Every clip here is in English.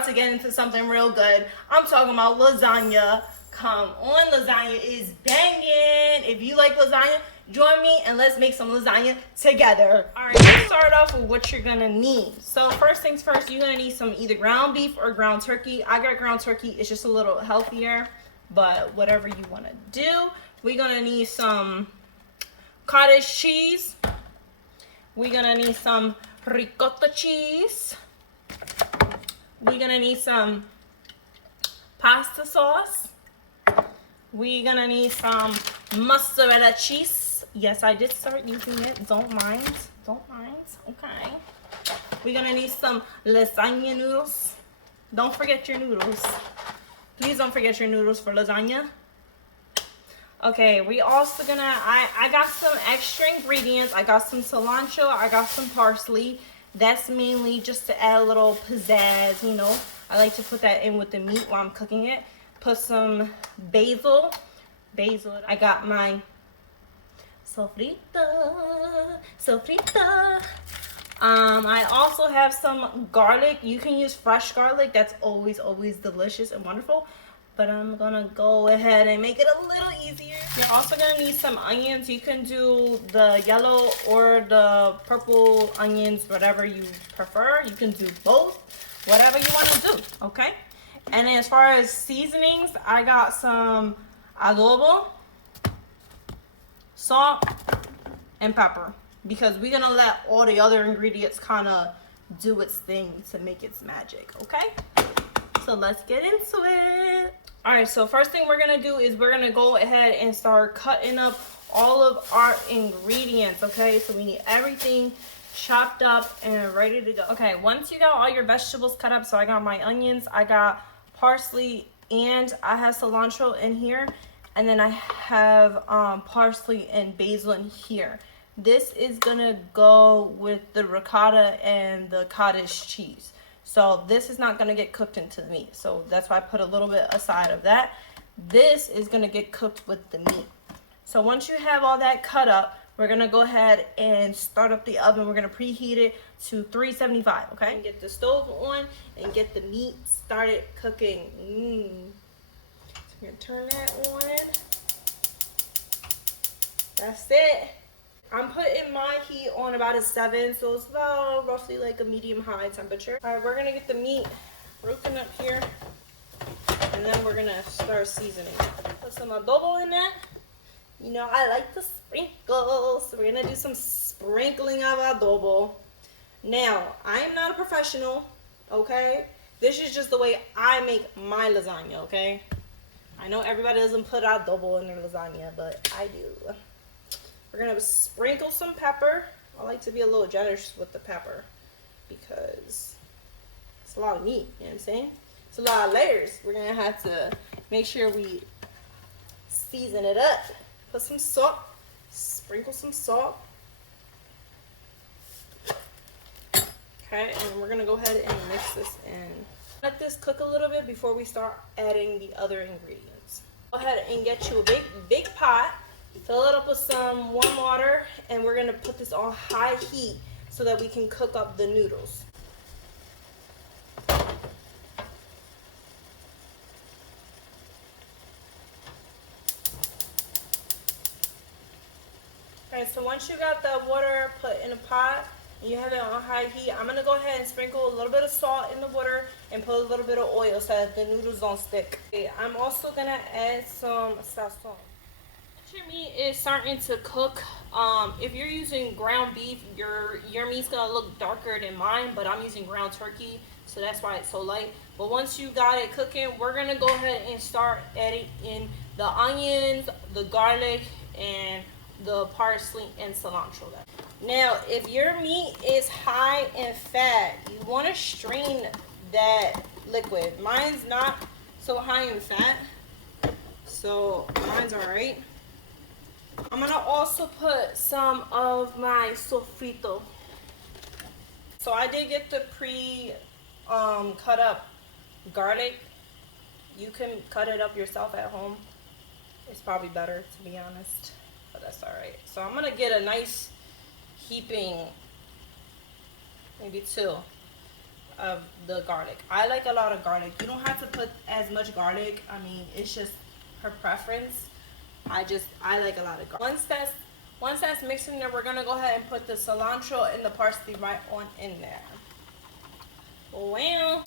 about to get into something real good. I'm talking about lasagna. Come on, lasagna is banging. If you like lasagna, join me and let's make some lasagna together. All right, let's start off with what you're gonna need. So first things first, you're gonna need some either ground beef or ground turkey. I got ground turkey. It's just a little healthier, but whatever you wanna do. We're gonna need some cottage cheese. We're gonna need some ricotta cheese. We're gonna need some pasta sauce. We're gonna need some mozzarella cheese. Yes, I did start using it. Don't mind. Don't mind. Okay. We're gonna need some lasagna noodles. Don't forget your noodles. Please don't forget your noodles for lasagna. Okay, we also gonna, I got some extra ingredients. I got some cilantro, I got some parsley. That's mainly just to add a little pizzazz, you know. I like to put that in with the meat while I'm cooking it. Put some basil. I got my sofrita. I also have some garlic. You can use fresh garlic. That's always delicious and wonderful. But I'm gonna go ahead and make it a little easier. You're also gonna need some onions. You can do the yellow or the purple onions, whatever you prefer. You can do both, whatever you wanna do, okay? And then as far as seasonings, I got some adobo, salt, and pepper. Because we're gonna let all the other ingredients kinda do its thing to make its magic, okay? So let's get into it. All right, so first thing we're gonna do is we're gonna go ahead and start cutting up all of our ingredients, okay? So we need everything chopped up and ready to go. Okay, once you got all your vegetables cut up, so I got my onions, I got parsley, and I have cilantro in here, and then I have parsley and basil in here. This is gonna go with the ricotta and the cottage cheese. So this is not gonna get cooked into the meat. So that's why I put a little bit aside of that. This is gonna get cooked with the meat. So once you have all that cut up, we're gonna go ahead and start up the oven. We're gonna preheat it to 375, okay? And get the stove on and get the meat started cooking. So I'm gonna turn that on. That's it. I'm putting my heat on about a 7, so it's about roughly like a medium-high temperature. All right, we're gonna get the meat broken up here, and then we're gonna start seasoning. Put some adobo in that. You know, I like the sprinkles, so we're gonna do some sprinkling of adobo. Now, I am not a professional, okay? This is just the way I make my lasagna, okay? I know everybody doesn't put adobo in their lasagna, but I do. We're gonna sprinkle some pepper. I like to be a little generous with the pepper because it's a lot of meat, you know what I'm saying? It's a lot of layers. We're gonna have to make sure we season it up. Put some salt, sprinkle some salt. Okay, and we're gonna go ahead and mix this in. Let this cook a little bit before we start adding the other ingredients. Go ahead and get you a big pot. Fill it up with some warm water, and we're gonna put this on high heat so that we can cook up the noodles. Okay, so once you got the water put in a pot and you have it on high heat, I'm gonna go ahead and sprinkle a little bit of salt in the water and put a little bit of oil so that the noodles don't stick. Okay, I'm also gonna add some sazon. Your meat is starting to cook. If you're using ground beef, your meat's gonna look darker than mine, but I'm using ground turkey, so that's why it's so light. But once you got it cooking, we're gonna go ahead and start adding in the onions, the garlic, and the parsley and cilantro. Now, if your meat is high in fat, you want to strain that liquid. Mine's not so high in fat, so mine's all right. I'm gonna also put some of my sofrito. So I did get the cut up garlic. You can cut it up yourself at home. It's probably better, to be honest, but that's all right. So I'm gonna get a nice heaping, maybe 2 of the garlic. I like a lot of garlic. You don't have to put as much garlic. I mean, it's just her preference. I like a lot of garlic. Once that's mixed in there, we're gonna go ahead and put the cilantro and the parsley right on in there. Well,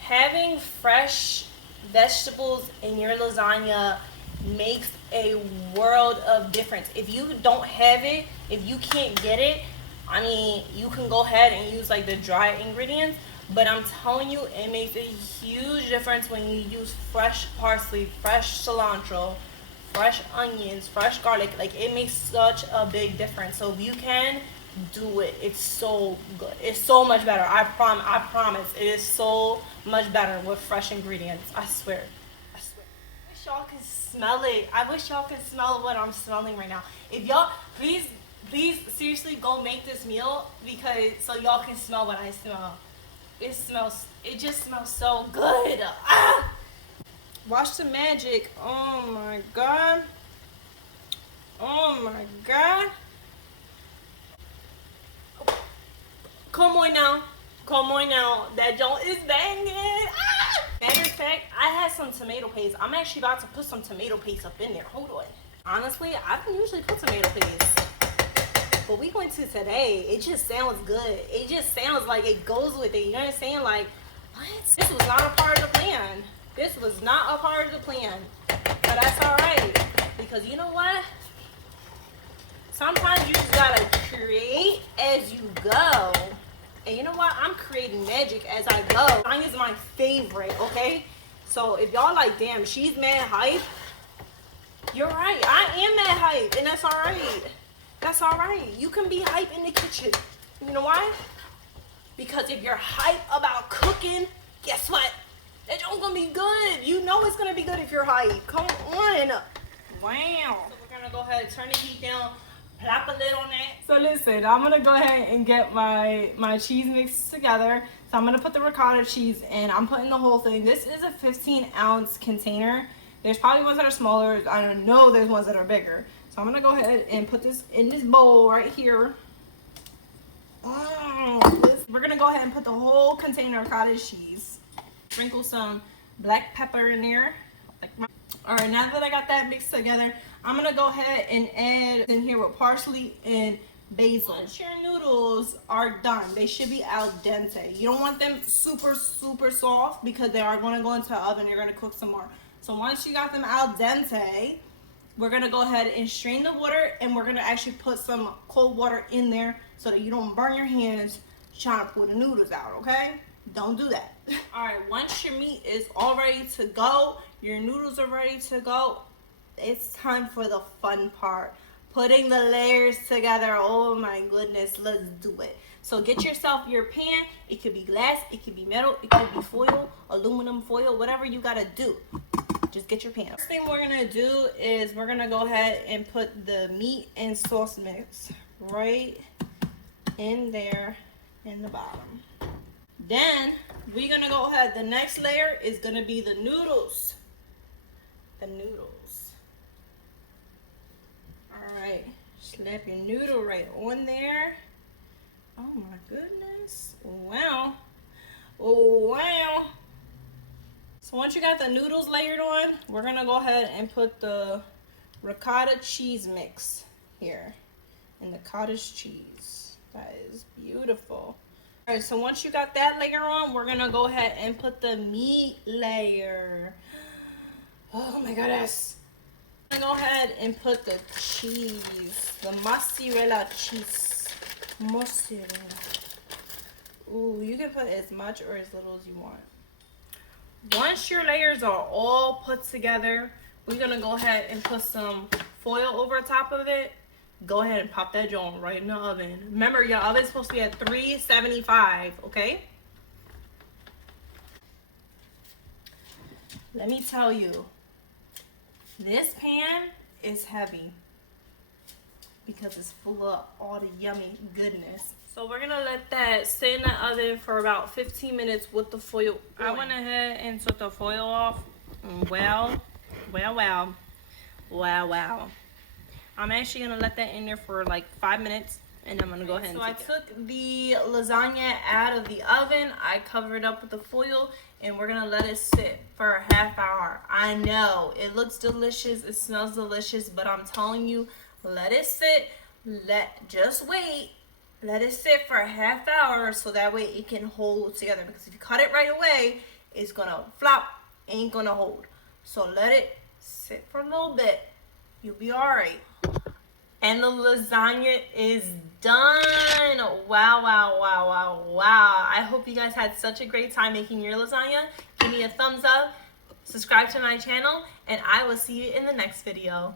having fresh vegetables in your lasagna makes a world of difference. If you don't have it, if you can't get it, I mean, you can go ahead and use like the dry ingredients, but I'm telling you, it makes a huge difference when you use fresh parsley, fresh cilantro, fresh onions, fresh garlic. Like, it makes such a big difference. So if you can, do it. It's so good. It's so much better. I promise. It is so much better with fresh ingredients. I swear. I swear. I wish y'all could smell it. I wish y'all could smell what I'm smelling right now. If y'all, please seriously go make this meal, because so y'all can smell what I smell. It just smells so good. Ah! Watch the magic. Oh my god. Oh my god. Come on now. Come on now. That joint is banging. Ah! Matter of fact, I had some tomato paste. I'm actually about to put some tomato paste up in there. Hold on. Honestly, I don't usually put tomato paste, but we going to today. It just sounds good. It just sounds like it goes with it. You know what I'm saying? Like, what? This was not a part of the plan. This was not a part of the plan. But that's alright. Because you know what? Sometimes you just gotta create as you go. And you know what? I'm creating magic as I go. Lasagna is my favorite, okay? So if y'all like, damn, she's mad hype, you're right. I am mad hype, and that's alright. That's alright. You can be hype in the kitchen. You know why? Because if you're hype about cooking, guess what? That joint's gonna be good. You know it's gonna be good if you're hype. Come on. Wow. So we're gonna go ahead and turn the heat down. Plop a lid on that. So listen, I'm gonna go ahead and get my cheese mixed together. So I'm gonna put the ricotta cheese in. I'm putting the whole thing. This is a 15-ounce container. There's probably ones that are smaller. I don't know, there's ones that are bigger. So I'm gonna go ahead and put this in this bowl right here. We're gonna go ahead and put the whole container of cottage cheese. Sprinkle some black pepper in there. All right, now that I got that mixed together, I'm gonna go ahead and add in here with parsley and basil. Once your noodles are done, they should be al dente. You don't want them super soft, because they are gonna go into the oven. You're gonna cook some more. So once you got them al dente, we're gonna go ahead and strain the water, and we're gonna actually put some cold water in there so that you don't burn your hands trying to pull the noodles out, okay? Don't do that. All right, once your meat is all ready to go, your noodles are ready to go, it's time for the fun part. Putting the layers together. Oh my goodness, let's do it. So get yourself your pan. It could be glass, it could be metal, it could be foil, aluminum foil, whatever you gotta do. Just get your pan. First thing we're gonna do is we're gonna go ahead and put the meat and sauce mix right in there in the bottom. Then we're gonna go ahead. The next layer is gonna be the noodles. The noodles. All right, slap your noodle right on there. Oh my goodness! Wow! Oh wow! So once you got the noodles layered on, we're gonna go ahead and put the ricotta cheese mix here, and the cottage cheese. That is beautiful. All right, so once you got that layer on, we're gonna go ahead and put the meat layer. Oh my goodness. I'm gonna go ahead and put the cheese, the mozzarella cheese. Mozzarella. Ooh, you can put as much or as little as you want. Once your layers are all put together, we're gonna go ahead and put some foil over top of it. Go ahead and pop that joint right in the oven. Remember, your oven's supposed to be at 375, okay? Let me tell you, this pan is heavy because it's full of all the yummy goodness. So we're gonna let that sit in the oven for about 15 minutes with the foil. I went ahead and took the foil off. Wow. I'm actually gonna let that in there for like 5 minutes. And I'm gonna go ahead and So I take it. took the lasagna out of the oven. I covered it up with the foil, and we're gonna let it sit for a half hour. I know it looks delicious, it smells delicious, but I'm telling you, let it sit. Just wait. Let it sit for a half hour so that way it can hold together. Because if you cut it right away, it's gonna flop, ain't gonna hold. So let it sit for a little bit. You'll be alright. And the lasagna is done. Wow, wow, wow, wow, wow. I hope you guys had such a great time making your lasagna. Give me a thumbs up, subscribe to my channel, and I will see you in the next video.